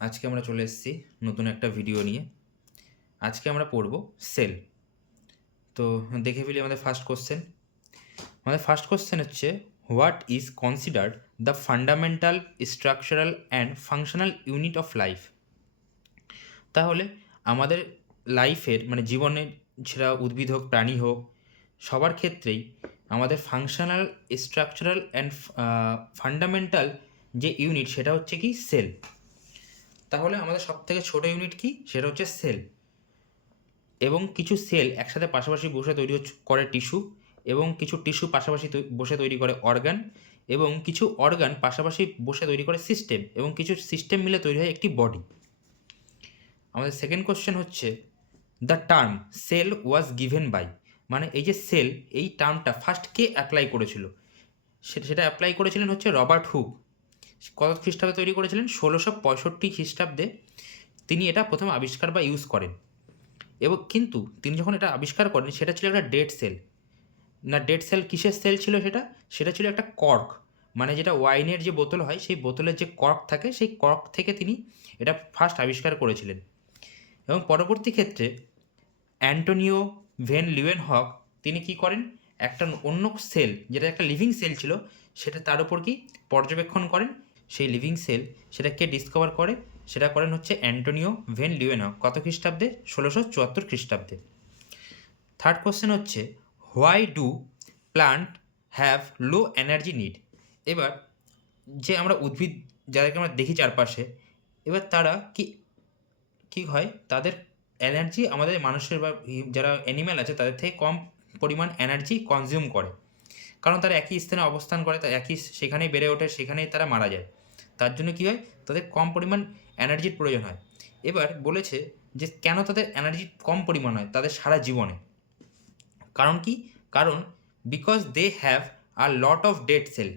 আজকে আমরা চলে এসেছি নতুন একটা ভিডিও নিয়ে। আজকে আমরা পড়ব সেল। তো দেখে ফেলি আমাদের ফার্স্ট কোশ্চেন। আমাদের ফার্স্ট কোশ্চেন হচ্ছে, what is considered the fundamental structural and functional unit of life? তাহলে আমাদের লাইফের মানে জীবনের, সেটা উদ্ভিদ হোক প্রাণী হোক, সবার ক্ষেত্রেই আমাদের ফাংশনাল স্ট্রাকচারাল অ্যান্ড ফান্ডামেন্টাল যে ইউনিট সেটা হচ্ছে কি সেল। তাহলে আমাদের সবথেকে ছোট ইউনিট কি, সেটা হচ্ছে সেল। এবং কিছু সেল একসাথে পাশাপাশি বসে তৈরি করে টিস্যু, এবং কিছু টিস্যু পাশাপাশি বসে তৈরি করে অর্গান, এবং কিছু অর্গান পাশাপাশি বসে তৈরি করে সিস্টেম, এবং কিছু সিস্টেম মিলে তৈরি হয় একটি বডি। আমাদের সেকেন্ড কোশ্চেন হচ্ছে, the term cell was given by, মানে এই যে সেল, এই টার্মটা ফার্স্ট কে অ্যাপ্লাই করেছিল? সেটা অ্যাপ্লাই করেছিলেন হচ্ছে রবার্ট হুক। কত খ্রিস্টাব্দে তৈরি করেছিলেন? 1665 খ্রিস্টাব্দে তিনি এটা প্রথম আবিষ্কার বা ইউজ করেন। এবং কিন্তু তিনি যখন এটা আবিষ্কার করেন সেটা ছিল একটা ডেড সেল। না, ডেড সেল কিসের সেল ছিল সেটা? সেটা ছিল একটা কর্ক, মানে যেটা ওয়াইনের যে বোতল হয় সেই বোতলের যে কর্ক থাকে সেই কর্ক থেকে তিনি এটা ফার্স্ট আবিষ্কার করেছিলেন। এবং পরবর্তী ক্ষেত্রে অ্যান্টোনিও ভেন লিউয়েনহক তিনি কি করেন, একটা অন্য সেল যেটা একটা লিভিং সেল ছিল সেটা তার উপর কি পর্যবেক্ষণ করেন। সেই লিভিং সেল সেটাকে ডিসকভার করে, সেটা করেন হচ্ছে অ্যান্টোনিও ভেন লিউয়েনহক। কত খ্রিস্টাব্দে? 1674 খ্রিস্টাব্দে। থার্ড কোশ্চেন হচ্ছে, why do plant have low energy need? এবার যে আমরা উদ্ভিদ যাদেরকে আমরা দেখি চারপাশে, এবার তারা কি কী হয়, তাদের এনার্জি আমাদের মানুষের বা যারা অ্যানিম্যাল আছে তাদের থেকে কম পরিমাণ এনার্জি কনজিউম করে। কারণ তারা একই স্থানে অবস্থান করে, তারা একই সেখানেই বেড়ে ওঠে, সেখানেই তারা মারা যায়। তার জন্য কী হয়, তাদের কম পরিমাণ এনার্জির প্রয়োজন হয়। এবার বলেছে যে কেন তাদের এনার্জি কম পরিমাণ হয় তাদের সারা জীবনে। কারণ কি? কারণ because they have a lot of dead cell.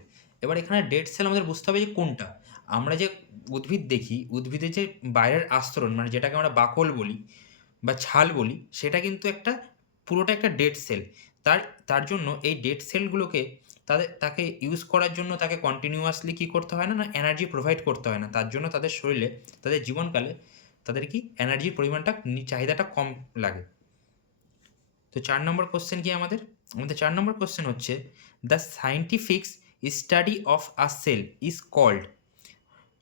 এবার এখানে ডেড সেল আমাদের বুঝতে হবে যে কোনটা। আমরা যে উদ্ভিদ দেখি, উদ্ভিদের যে বাইরের আস্তরণ মানে যেটাকে আমরা বাকল বলি বা ছাল বলি, সেটা কিন্তু একটা পুরোটা একটা ডেড সেল। তার তার জন্য এই ডেড সেলগুলোকে তাকে ইউজ করার জন্য তাকে কন্টিনিউয়াসলি কী করতে হয় না, না এনার্জি প্রোভাইড করতে হয় না। তার জন্য তাদের শরীরে, তাদের জীবনকালে তাদের কি এনার্জির পরিমাণটা চাহিদাটা কম লাগে। তো 4 নম্বর কোশ্চেন কি আমাদের? আমাদের 4 নম্বর কোশ্চেন হচ্ছে, the scientific study of a cell is called.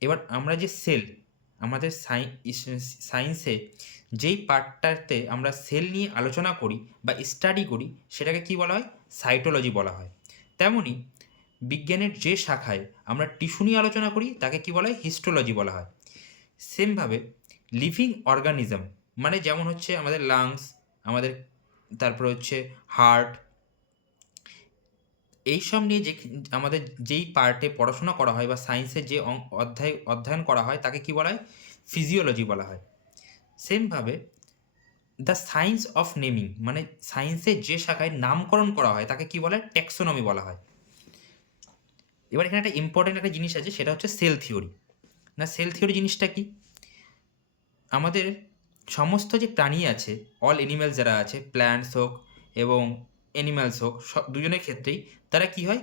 এবার আমরা যে সেল, আমাদের সায়েন্সে যেই পার্টটাতে আমরা সেল নিয়ে আলোচনা করি বা স্টাডি করি সেটাকে কি বলা হয়? সাইটোলজি বলা হয়। তেমনই বিজ্ঞানের যে শাখায় আমরা টিস্যু নিয়ে আলোচনা করি তাকে কি বলা হয়? হিস্টোলজি বলা হয়। সেমভাবে লিভিং অর্গানিজম মানে যেমন হচ্ছে আমাদের লাংস, আমাদের তারপরে হচ্ছে হার্ট, এইসব নিয়ে যে আমাদের যেই পার্টে পড়াশোনা করা হয় বা সায়েন্সের যে অধ্যয়ন করা হয় তাকে কি বলা হয়? ফিজিওলজি বলা হয়। সেমভাবে দ্য সায়েন্স অফ নেমিং মানে সায়েন্সের যে শাখায় নামকরণ করা হয় তাকে কি বলা হয়? ট্যাক্সোনমি বলা হয়। এবার এখানে একটা ইম্পর্টেন্ট একটা জিনিস আছে, সেটা হচ্ছে সেল থিওরি। না, সেল থিওরি জিনিসটা কি? আমাদের সমস্ত যে প্রাণী আছে, অল এনিম্যালস যারা আছে, প্ল্যান্টস হোক এবং অ্যানিম্যালস হোক, সব দুজনের ক্ষেত্রেই তারা কি হয়,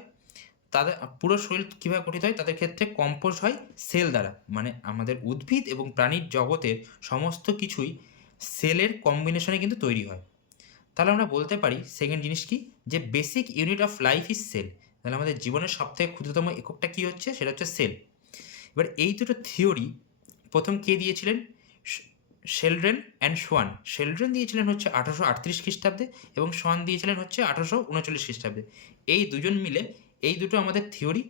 তাদের পুরো শরীর কীভাবে গঠিত হয়, তাদের ক্ষেত্রে কম্পোজ হয় সেল দ্বারা। মানে আমাদের উদ্ভিদ এবং প্রাণীর জগতের সমস্ত কিছুই সেলের কম্বিনেশনে কিন্তু তৈরি হয়। তাহলে আমরা বলতে পারি সেকেন্ড জিনিস কি, যে basic unit of life is sell. তাহলে আমাদের জীবনের সবথেকে ক্ষুদ্রতম এককটা কী হচ্ছে, সেটা হচ্ছে সেল। এবার এই দুটো থিওরি প্রথম কে দিয়েছিলেন? শেলড্রেন অ্যান্ড সোয়ান। শেলড্রেন দিয়েছিলেন হচ্ছে 1838 খ্রিস্টাব্দে এবং সোয়ান দিয়েছিলেন হচ্ছে 1839 খ্রিস্টাব্দে। এই দুজন মিলে এই দুটো আমাদের থিওরি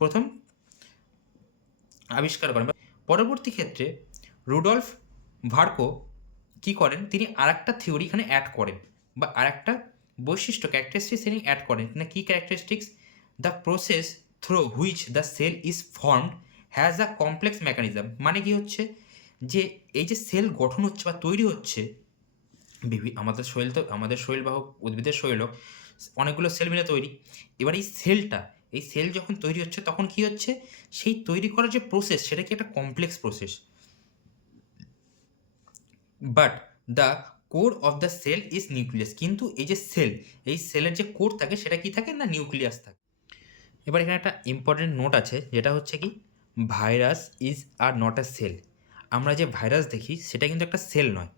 প্রথম আবিষ্কার করেন। পরবর্তী ক্ষেত্রে রুডলফ ভার্কো কী করেন, তিনি আর একটা থিওরি এখানে অ্যাড করেন বা আর একটা বৈশিষ্ট্য ক্যারেক্টারিস্টিক্স তিনি অ্যাড করেন। না, কী characteristics? The process through which the cell is formed has a complex mechanism. মানে কি হচ্ছে, যে এই যে সেল গঠন হচ্ছে বা তৈরি হচ্ছে, আমাদের শরীর বা হোক উদ্ভিদের শরীর হোক, অনেকগুলো সেল মিলে তৈরি। এবার এই সেল যখন তৈরি হচ্ছে তখন কি হচ্ছে, সেই তৈরি করার যে প্রসেস সেটা কি একটা complex process. But the core of the cell is nucleus. কিন্তু এই যে সেল, এই সেলের যে কোর থাকে সেটা কি থাকে, না নিউক্লিয়াস থাকে। এবার এখানে একটা ইম্পর্টেন্ট নোট আছে, যেটা হচ্ছে কি, virus is are not a cell. আমরা যে ভাইরাস দেখি সেটা কিন্তু একটা সেল নয়।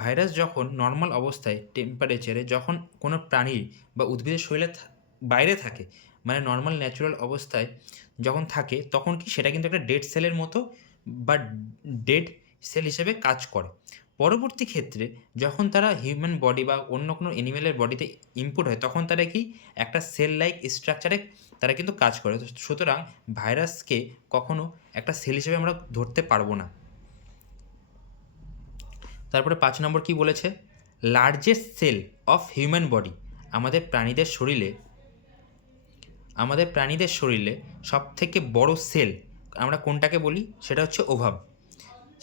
ভাইরাস যখন নর্মাল অবস্থায় টেম্পারেচারে যখন কোনো প্রাণীর বা উদ্ভিদের শরীরে বাইরে থাকে, মানে নর্মাল ন্যাচারাল অবস্থায় যখন থাকে, তখন কি সেটা কিন্তু একটা ডেড সেলের মতো বা ডেড সেল হিসেবে কাজ করে। পরবর্তী ক্ষেত্রে যখন তারা হিউম্যান বডি বা অন্য কোনো অ্যানিমেলের বডিতে ইনপুট হয়, তখন তারা কি একটা সেল লাইক স্ট্রাকচারে তারা কিন্তু কাজ করে। সুতরাং ভাইরাসকে কখনো একটা সেল হিসেবে আমরা ধরতে পারবো না। তারপরে 5 নম্বর কি বলেছে? Largest cell of human body. আমাদের প্রাণীদের শরীরে সবথেকে বড় সেল আমরা কোনটাকে বলি? সেটা হচ্ছে ওভাম।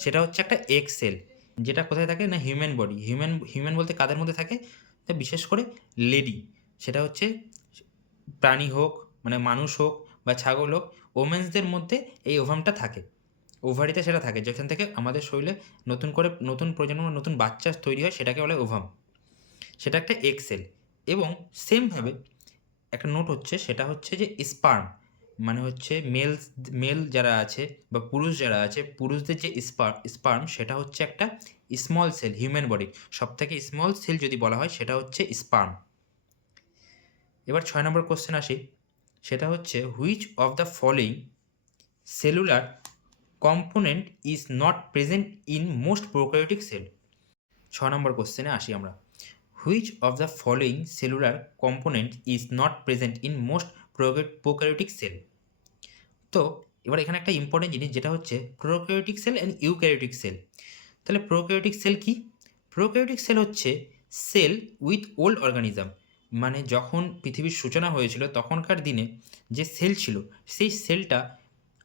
সেটা হচ্ছে একটা এগ সেল, যেটা কোথায় থাকে না হিউম্যান বডি। হিউম্যান বলতে কাদের মধ্যে থাকে? তা বিশেষ করে লেডি, সেটা হচ্ছে প্রাণী হোক, মানে মানুষ হোক বা ছাগল হোক, ওমেন্সদের মধ্যে এই ওভামটা থাকে, ওভারিতে সেটা থাকে, যেখান থেকে আমাদের শরীরে নতুন প্রজন্ম নতুন বাচ্চা তৈরি হয়, সেটাকে বলে ওভাম। সেটা একটা এগ সেল। এবং সেমভাবে একটা নোট হচ্ছে, সেটা হচ্ছে যে স্পার্ম, মানে হচ্ছে মেল যারা আছে বা পুরুষ যারা আছে, পুরুষদের যে স্পার্ম সেটা হচ্ছে একটা স্মল সেল হিউম্যান বডির সবথেকে স্মল সেল যদি বলা হয়, সেটা হচ্ছে স্পার্ম। এবার 6 নম্বর কোশ্চেন আসি, সেটা হচ্ছে which of the following cellular component is not present in most prokaryotic sell. 6 নম্বর কোশ্চেনে আসি আমরা, which of the following cellular component is not present in most prokaryotic sell. তো এবার এখানে একটা ইম্পর্টেন্ট জিনিস, যেটা হচ্ছে prokaryotic sell and eukaryotic sell. তাহলে প্রোক্যারিওটিক সেল কি? প্রোক্যারিওটিক সেল হচ্ছে সেল উইথ ওল্ড অর্গানিজম, মানে যখন পৃথিবীর সূচনা হয়েছিল তখনকার দিনে যে সেল ছিল, সেই সেলটা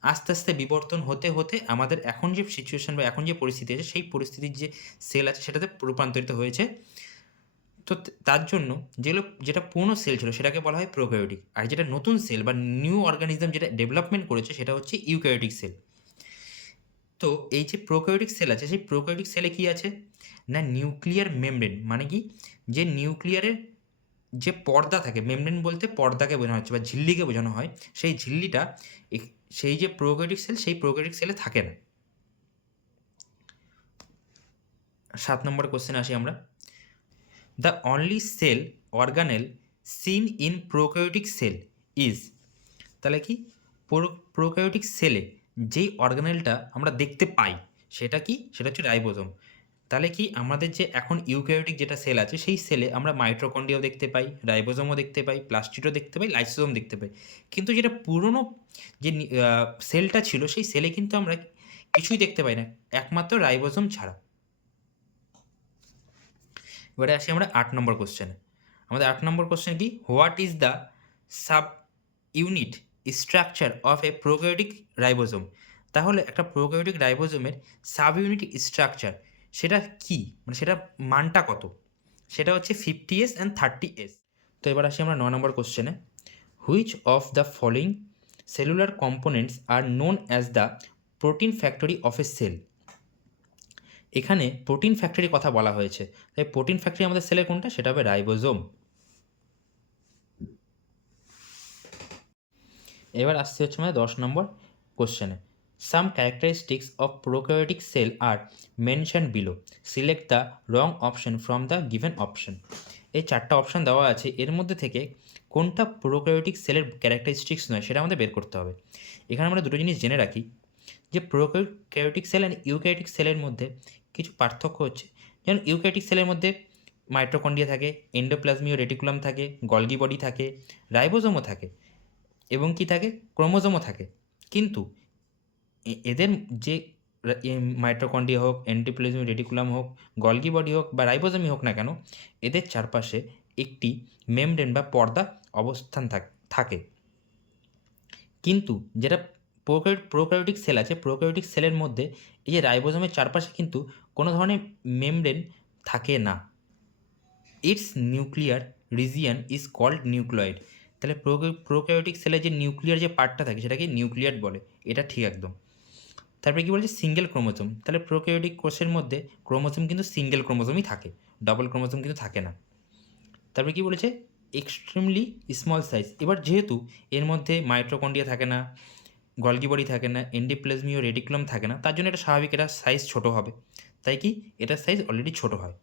আস্তে আস্তে বিবর্তন হতে হতে আমাদের এখন যে সিচুয়েশন বা এখন যে পরিস্থিতি আছে, সেই পরিস্থিতির যে সেল আছে সেটাতে রূপান্তরিত হয়েছে। তো তার জন্য যেটা পুরনো সেল ছিল সেটাকে বলা হয় প্রোক্যারিওটিক, আর যেটা নতুন সেল বা নিউ অর্গানিজম যেটা ডেভেলপমেন্ট করেছে সেটা হচ্ছে ইউক্যারিওটিক সেল। তো এই যে প্রোক্যারিওটিক সেল আছে, সেই প্রোক্যারিওটিক সেলে কি আছে না নিউক্লিয়ার মেমব্রেন, মানে কি যে নিউক্লিয়ারের যে পর্দা থাকে, মেমব্রেন বলতে পর্দাকে বোঝানো হচ্ছে বা ঝিল্লিকে বোঝানো হয়, সেই ঝিল্লিটা সেই যে প্রোক্যারিওটিক সেল, সেই প্রোক্যারিওটিক সেলে থাকে না। 7 নম্বর কোশ্চেন আসি আমরা, the only cell organelle seen in prokaryotic cell is. তাহলে কি প্রোক্যারিওটিক সেলে যেই অর্গানেলটা আমরা দেখতে পাই সেটা কি? সেটা হচ্ছে রাইবোজোম। তাহলে কি আমাদের যে এখন ইউক্যারিওটিক যেটা সেল আছে, সেই সেলে আমরা মাইটোকন্ড্রিয়াও দেখতে পাই, রাইবোজোমও দেখতে পাই, প্লাস্টিডও দেখতে পাই, লাইসোজোম দেখতে পাই। কিন্তু যেটা পুরনো যে সেলটা ছিল, সেই সেলে কিন্তু আমরা কিছুই দেখতে পাই না, একমাত্র রাইবোজোম ছাড়া। এবারে আসি আমরা 8 নম্বর কোশ্চেনে। আমাদের 8 নম্বর কোশ্চেন কি? What is the sub unit structure of A prokaryotic ribosome. তাহলে একটা প্রোক্যারিওটিক রাইবোজোমের সাব ইউনিট স্ট্রাকচার সেটা কি, মানে সেটা মানটা কত? সেটা হচ্ছে 50s অ্যান্ড 30s। তো এবার আসি আমরা 9 নম্বর কোশ্চেনে, which of the following cellular components are known as the protein factory of a cell. এখানে প্রোটিন ফ্যাক্টরির কথা বলা হয়েছে, তাই প্রোটিন ফ্যাক্টরি আমাদের সেলের কোনটা? সেটা হবে রাইবোজোম। এবার আসতে হচ্ছে আমাদের 10 নম্বর কোশ্চেনে, some characteristics of prokaryotic cell are mention below, select the wrong option from the given option. এই 4টা অপশান দেওয়া আছে, এর মধ্যে থেকে কোনটা প্রোক্যারিওটিক সেলের ক্যারেক্টারিস্টিক্স নয় সেটা আমাদের বের করতে হবে। এখানে আমরা দুটো জিনিস জেনে রাখি, যে প্রোক্যারিওটিক সেল অ্যান্ড ইউক্যারিওটিক সেলের মধ্যে কিছু পার্থক্য হচ্ছে। যেমন ইউক্যারিওটিক সেলের মধ্যে মাইটোকন্ড্রিয়া থাকে, এন্ডোপ্লাজমীয় রেটিকুলাম থাকে, গলগি বডি থাকে, রাইবোজোমও থাকে, এবং কি থাকে? ক্রোমোজোমও থাকে। কিন্তু এদের যে মাইটোকন্ড্রিয়া হোক, এন্ডোপ্লাজমিক রেটিকুলাম হোক, গলগি বডি হোক বা রাইবোজোমই হোক না কেন, এদের চারপাশে একটি মেমব্রেন বা পর্দা অবস্থান থাকে। কিন্তু যেটা প্রোক্যারিওটিক সেল আছে, প্রোক্যারিওটিক সেলের মধ্যে এই যে রাইবোজোমের চারপাশে কিন্তু কোনো ধরনের মেমব্রেন থাকে না। Its nuclear region is called nucleoid. তাহলে প্রোক্যারিওটিক সেলের যে নিউক্লিয়ার যে পার্টটা থাকে সেটাকে নিউক্লিয়েড বলে, এটা ঠিক একদম। তারপরে কী বলছে? Single chromosome. তাহলে প্রোক্যারিওটিক কোষের মধ্যে ক্রোমোজোম কিন্তু সিঙ্গেল ক্রোমোজোমই থাকে, ডাবল ক্রোমোজোম কিন্তু থাকে না। তারপরে কী বলেছে? Extremely small size. এবার যেহেতু এর মধ্যে মাইটোকন্ড্রিয়া থাকে না, গলগি বডি থাকে না, এন্ডোপ্লাজমীয় রেটিকুলাম থাকে না, তার জন্য এটা স্বাভাবিক, এটা সাইজ ছোটো হবে। তাই কি এটার সাইজ অলরেডি ছোটো হয়।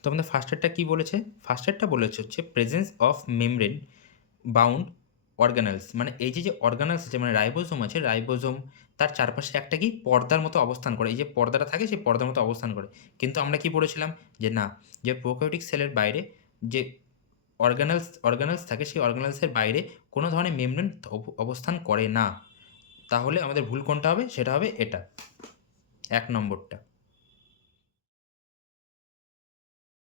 তো আমাদের ফার্স্টেরটা কী বলেছে? ফার্স্টেরটা বলেছে হচ্ছে presence of membrane bound organelles, মানে এই যে অর্গানেলস আছে, মানে রাইবোজোম আছে, রাইবোজোম তার চারপাশে একটা কি পর্দার মতো অবস্থান করে, এই যে পর্দাটা থাকে সেই পর্দার মতো অবস্থান করে। কিন্তু আমরা কি পড়েছিলাম যে না, যে প্রোক্যারিওটিক সেলের বাইরে যে অর্গানেলস থাকে, সেই অর্গানেলসের বাইরে কোনো ধরনের মেমব্রেন অবস্থান করে না। তাহলে আমাদের ভুল কোনটা হবে? সেটা হবে এটা, 1 নম্বরটা।